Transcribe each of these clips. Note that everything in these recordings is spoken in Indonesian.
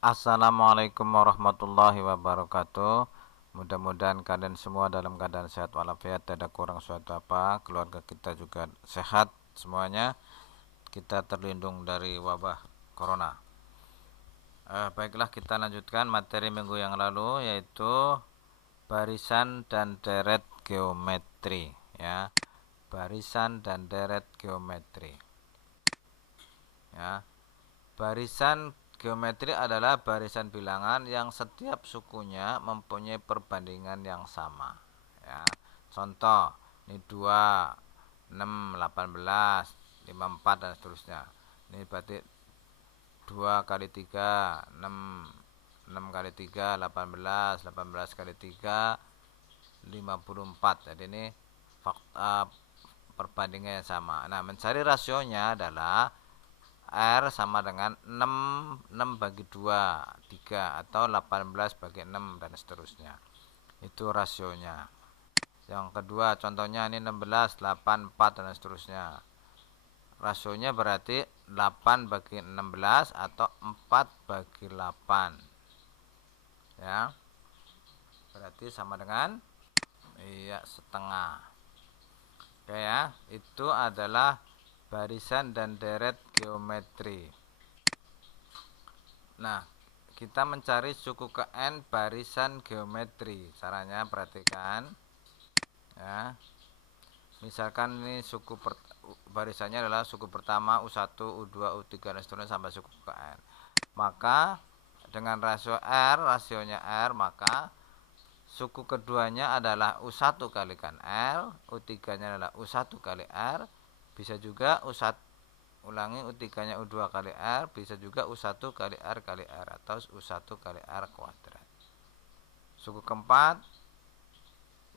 Assalamualaikum warahmatullahi wabarakatuh. Mudah-mudahan kalian semua dalam keadaan sehat walafiat, tidak kurang suatu apa. Keluarga kita juga sehat semuanya. Kita terlindung dari wabah corona. Baiklah, kita lanjutkan materi minggu yang lalu, yaitu barisan dan deret geometri, ya. Barisan dan deret geometri, ya. Barisan geometri adalah barisan bilangan yang setiap sukunya mempunyai perbandingan yang sama, ya. Contoh, ini 2, 6, 18, 54 dan seterusnya. Ini berarti 2 kali 3, 6, 6 kali 3, 18, 18 kali 3, 54. Jadi ini fakta perbandingan yang sama. Nah, mencari rasionya adalah R sama dengan 6 bagi 2, 3, atau 18 bagi 6 dan seterusnya. Itu rasionya. Yang kedua, contohnya ini 16, 8, 4 dan seterusnya. Rasionya berarti 8 bagi 16 atau 4 bagi 8. Ya. Berarti sama dengan setengah. Oke ya, itu adalah barisan dan deret geometri. Nah, kita mencari suku ke N barisan geometri. Caranya perhatikan, ya. Misalkan ini barisannya adalah suku pertama U1, U2, U3 dan seterusnya sampai suku ke N. Maka dengan rasio R, rasionya R, maka suku keduanya adalah U1 kalikan R, U3-nya adalah U1 kali R, bisa juga U3-nya U2 kali R, bisa juga U1 kali R kali R atau U1 kali R kuadrat. Suku keempat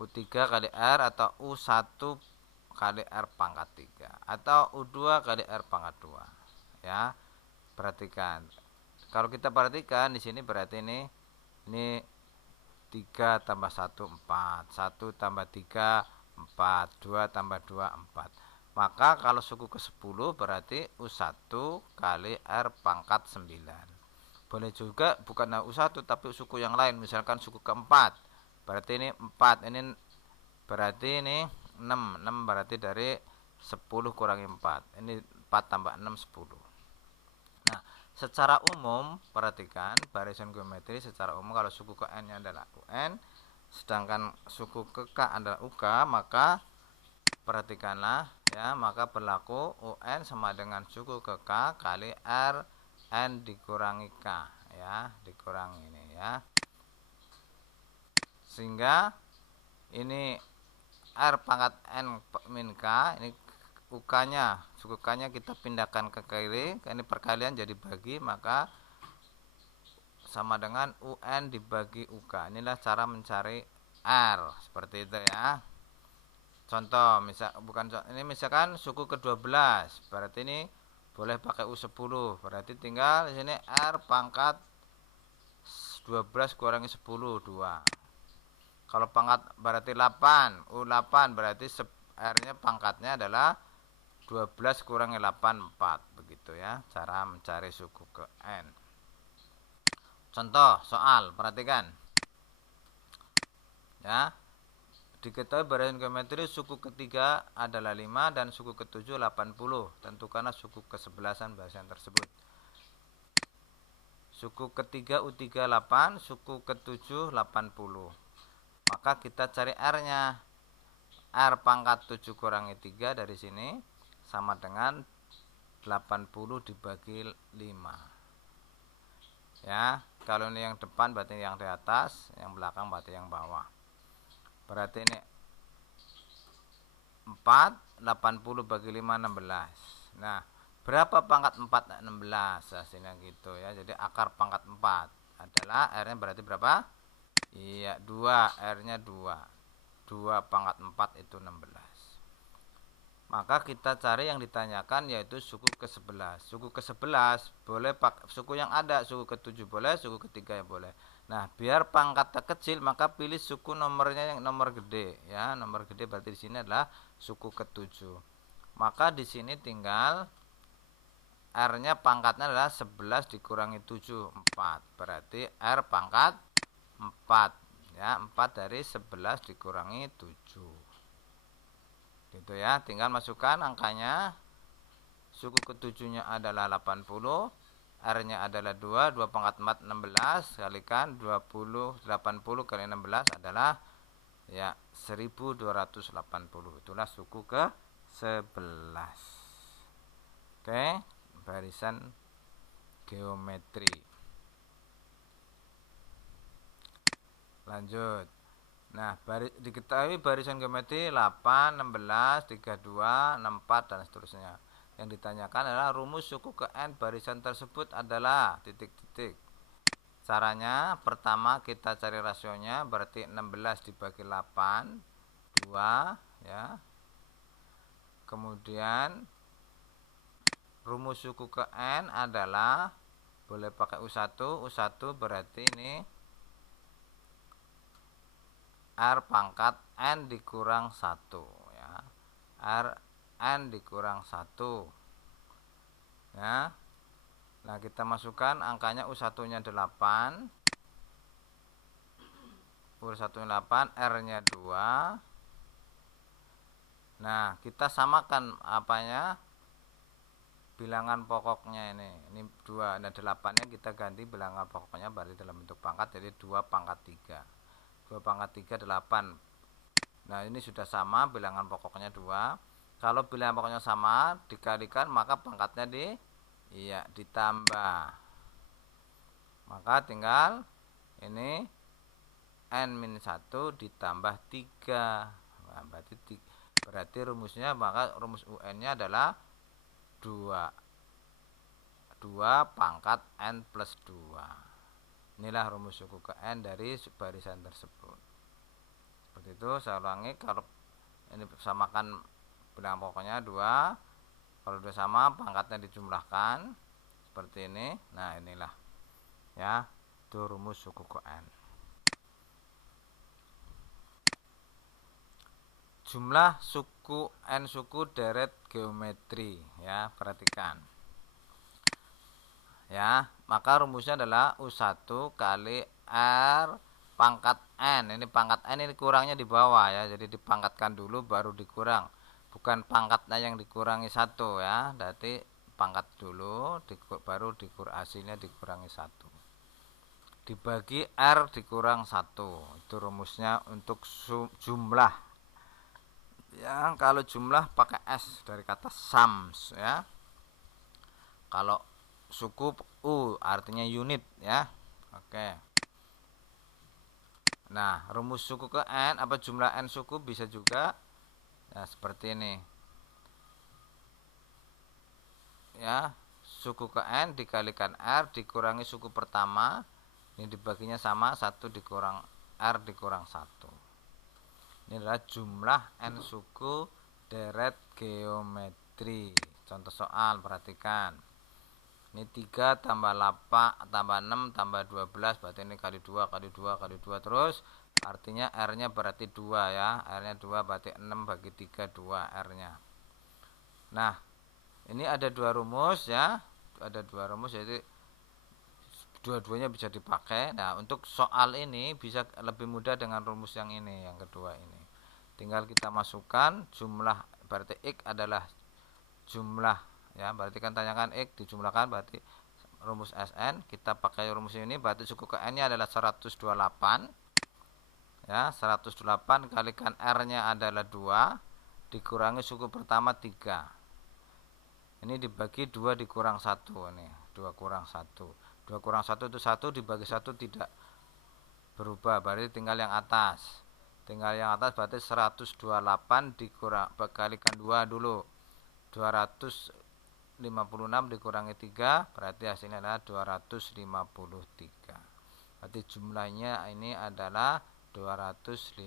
U3 kali R atau U1 kali R pangkat 3 atau U2 kali R pangkat 2. Ya. Perhatikan. Kalau kita perhatikan di sini berarti ini 3 tambah 1 4, 1 tambah 3 4, 2 tambah 2 4. Maka kalau suku ke-10 berarti U1 kali R pangkat 9. Boleh juga bukan U1 tapi suku yang lain, misalkan suku keempat. Berarti ini 4, ini berarti ini 6. 6 berarti dari 10 kurangi 4. Ini 4 tambah 6 10. Nah, secara umum perhatikan barisan geometri secara umum kalau suku ke N nya adalah UN, sedangkan suku ke K adalah UK, maka perhatikanlah ya, maka berlaku UN sama dengan suku ke K kali R N dikurangi K, ya, dikurangi ini ya. Sehingga ini R pangkat N min K, ini UK-nya, suku K-nya kita pindahkan ke kiri, ini perkalian jadi bagi, maka sama dengan UN dibagi UK. Inilah cara mencari R, seperti itu ya. Contoh, ini misalkan suku ke-12, berarti ini boleh pakai U10, berarti tinggal di sini R pangkat 12 kurangi 10 2. Kalau pangkat berarti 8, U8 berarti R-nya pangkatnya adalah 12 kurangi 8 4, begitu ya cara mencari suku ke N. Contoh soal, perhatikan ya. Diketahui barisan geometri suku ketiga adalah 5 dan suku ketujuh 80. Tentukanlah suku ke-11 barisan tersebut. Suku ketiga U3 8, suku ketujuh 80. Maka kita cari R-nya. R pangkat 7 kurangi 3 dari sini sama dengan 80 dibagi 5. Ya, kalau ini yang depan berarti yang di atas, yang belakang berarti yang bawah. Berarti ini 4, 80 bagi 5 16. Nah, berapa pangkat 4 16? Hasilnya gitu ya. Jadi akar pangkat 4 adalah R-nya berarti berapa? Iya, 2, R-nya 2. 2 pangkat 4 itu 16. Maka kita cari yang ditanyakan yaitu suku ke-11. Suku ke-11 boleh suku yang ada, suku ke-7 boleh, suku ke-3 ya boleh. Nah, biar pangkatnya kecil maka pilih suku nomornya yang nomor gede ya. Nomor gede berarti di sini adalah suku ke-7. Maka di sini tinggal R-nya pangkatnya adalah 11 dikurangi 7, 4. Berarti R pangkat 4. Ya, 4 dari 11 dikurangi 7. Gitu ya, tinggal masukkan angkanya. Suku ke-7-nya adalah 80. R-nya adalah 2, 2 pangkat 4, 16. Kalikan 20, 80 kali 16 adalah ya 1280. Itulah suku ke-11. Oke, barisan geometri. Lanjut. Nah, diketahui barisan geometri 8, 16, 32, 64 dan seterusnya. Yang ditanyakan adalah rumus suku ke n barisan tersebut adalah titik-titik. Caranya pertama kita cari rasionya, berarti 16 dibagi 8, 2 ya. Kemudian rumus suku ke n adalah boleh pakai U1. U1 berarti ini R pangkat N dikurang 1 ya. R N dikurang 1 ya. Nah, kita masukkan angkanya U1-nya 8, U1-nya 8, R-nya 2. Nah, kita samakan apanya? Bilangan pokoknya ini 2. Nah, 8-nya kita ganti bilangan pokoknya berarti dalam bentuk pangkat, jadi 2 pangkat 3. 2 pangkat 3 8. Nah, ini sudah sama bilangan pokoknya 2. Kalau bilangan pokoknya sama dikalikan maka pangkatnya ditambah. Maka tinggal ini n-1 ditambah 3. Nah, berarti rumusnya, maka rumus UN-nya adalah 2 pangkat n plus 2. Inilah rumus suku ke n dari barisan tersebut. Seperti itu, saya ulangi, kalau ini samakan bilangan pokoknya 2, kalau sudah sama pangkatnya dijumlahkan seperti ini. Nah, inilah ya, itu rumus suku ke n. Jumlah suku n suku deret geometri ya, perhatikan ya. Maka rumusnya adalah U1 kali R pangkat N. Ini pangkat N, ini kurangnya di bawah ya, jadi dipangkatkan dulu baru dikurang, bukan pangkatnya yang dikurangi 1 ya. Berarti pangkat dulu baru hasilnya dikurangi 1 dibagi R dikurang 1. Itu rumusnya untuk jumlah ya. Kalau jumlah pakai S dari kata sums ya. Kalau suku U artinya unit ya. Oke. Nah, rumus suku ke n, apa jumlah n suku bisa juga ya seperti ini ya. Suku ke n dikalikan R dikurangi suku pertama, ini dibaginya sama, 1 dikurang R dikurang 1. Ini adalah jumlah n suku deret geometri. Contoh soal, perhatikan. Ini 3 tambah 8 tambah 6 tambah 12, berarti ini kali 2 kali 2 kali 2 terus. Artinya R-nya berarti 2 ya. R-nya 2 berarti 6 bagi 3 2 R-nya. Nah, ini ada 2 rumus ya. Ada 2 rumus, jadi dua-duanya bisa dipakai. Nah, untuk soal ini bisa lebih mudah dengan rumus yang ini, yang kedua ini. Tinggal kita masukkan jumlah, berarti X adalah jumlah ya, berarti kan tanyakan X dijumlahkan, berarti rumus Sn. Kita pakai rumus ini, berarti suku ke n nya adalah 128 ya. 128 kalikan R nya adalah 2 dikurangi suku pertama 3. Ini dibagi 2 dikurang 1. Ini 2 kurang 1. 2 kurang 1 itu 1, dibagi 1 tidak berubah, berarti tinggal yang atas. Tinggal yang atas berarti 128 dikalikan 2 dulu. 256 dikurangi 3 berarti hasilnya adalah 253. Berarti jumlahnya ini adalah 253.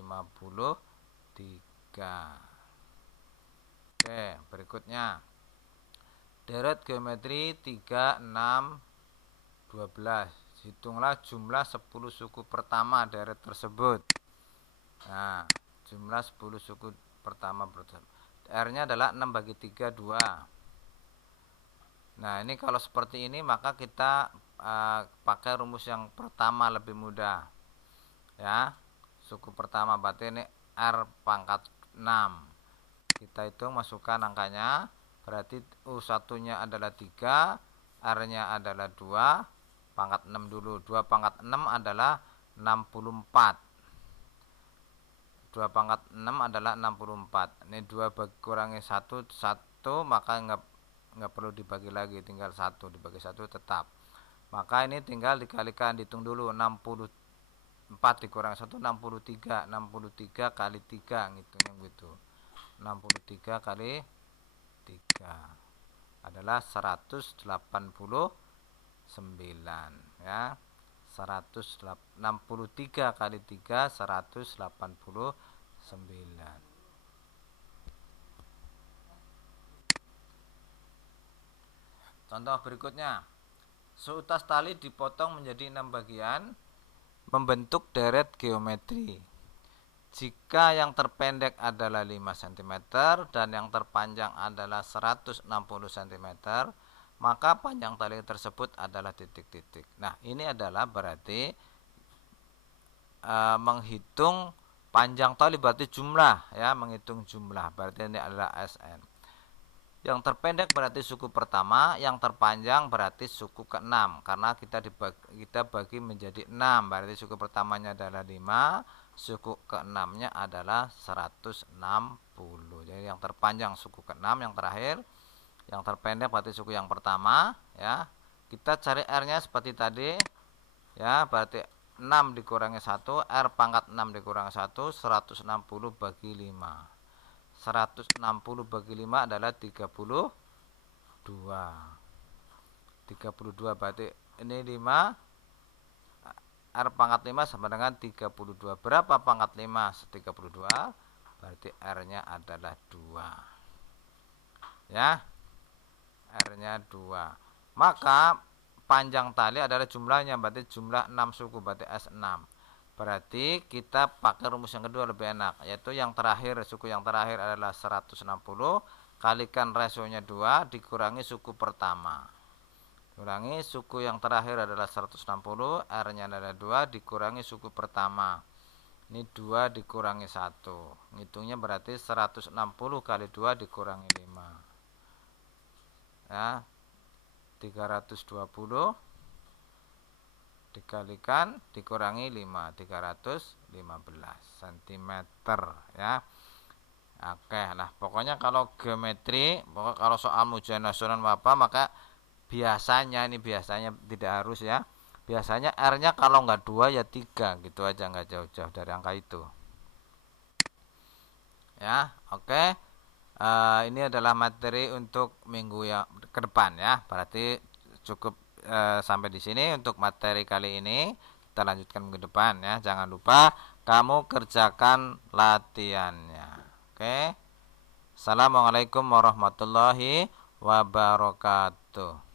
Oke, berikutnya deret geometri 3, 6, 12. Hitunglah jumlah 10 suku pertama deret tersebut. Nah, jumlah 10 suku pertama R-nya adalah 6 bagi 3 2. Nah, ini kalau seperti ini maka kita pakai rumus yang pertama lebih mudah. Ya. Suku pertama berarti ini R pangkat 6. Kita hitung, masukkan angkanya. Berarti U1-nya adalah 3, R-nya adalah 2, pangkat 6 dulu. 2 pangkat 6 adalah 64. 2 pangkat 6 adalah 64. Ini 2 kurangi 1, 1, maka enggak perlu dibagi lagi, tinggal 1 dibagi 1 tetap. Maka ini tinggal dikalikan, dihitung dulu. 64 dikurang 1 63. 63 kali 3 ngitungnya begitu. 63 kali 3 adalah 189 ya. 163 kali 3 189. Contoh berikutnya. Seutas tali dipotong menjadi 6 bagian membentuk deret geometri. Jika yang terpendek adalah 5 cm dan yang terpanjang adalah 160 cm, maka panjang tali tersebut adalah titik-titik. Nah, ini adalah berarti menghitung panjang tali berarti jumlah ya, menghitung jumlah berarti ini adalah SN. Yang terpendek berarti suku pertama, yang terpanjang berarti suku ke-6 karena kita bagi menjadi 6, berarti suku pertamanya adalah 5, suku ke-6-nya adalah 160. Jadi yang terpanjang suku ke-6 yang terakhir, yang terpendek berarti suku yang pertama ya. Kita cari R-nya seperti tadi ya, berarti 6 dikurangi 1, R pangkat 6 dikurangi 1, 160 bagi 5. 160 bagi 5 adalah 32. 32 berarti ini 5, R pangkat 5 sama dengan 32. Berapa pangkat 5? 32. Berarti R-nya adalah 2. Ya. R-nya 2. Maka panjang tali adalah jumlahnya, berarti jumlah 6 suku, berarti S6. Berarti kita pakai rumus yang kedua lebih enak, yaitu yang terakhir, suku yang terakhir adalah 160, kalikan rasionya 2 dikurangi suku pertama. Kurangi suku yang terakhir adalah 160, R-nya adalah 2 dikurangi suku pertama. Ini 2 dikurangi 1. Ngitungnya berarti 160 kali 2 dikurangi 5. Ya. 320 dikalikan dikurangi 5, 315 cm ya. Oke lah, pokoknya kalau geometri, kalau soal ujian nasional apa, maka biasanya tidak harus ya. Biasanya R-nya kalau nggak 2 ya 3 gitu aja, nggak jauh-jauh dari angka itu. Ya, oke. Ini adalah materi untuk minggu yang ke depan ya. Berarti cukup sampai di sini untuk materi kali ini. Kita lanjutkan minggu depan ya. Jangan lupa kamu kerjakan latihannya. Oke. Assalamualaikum warahmatullahi wabarakatuh.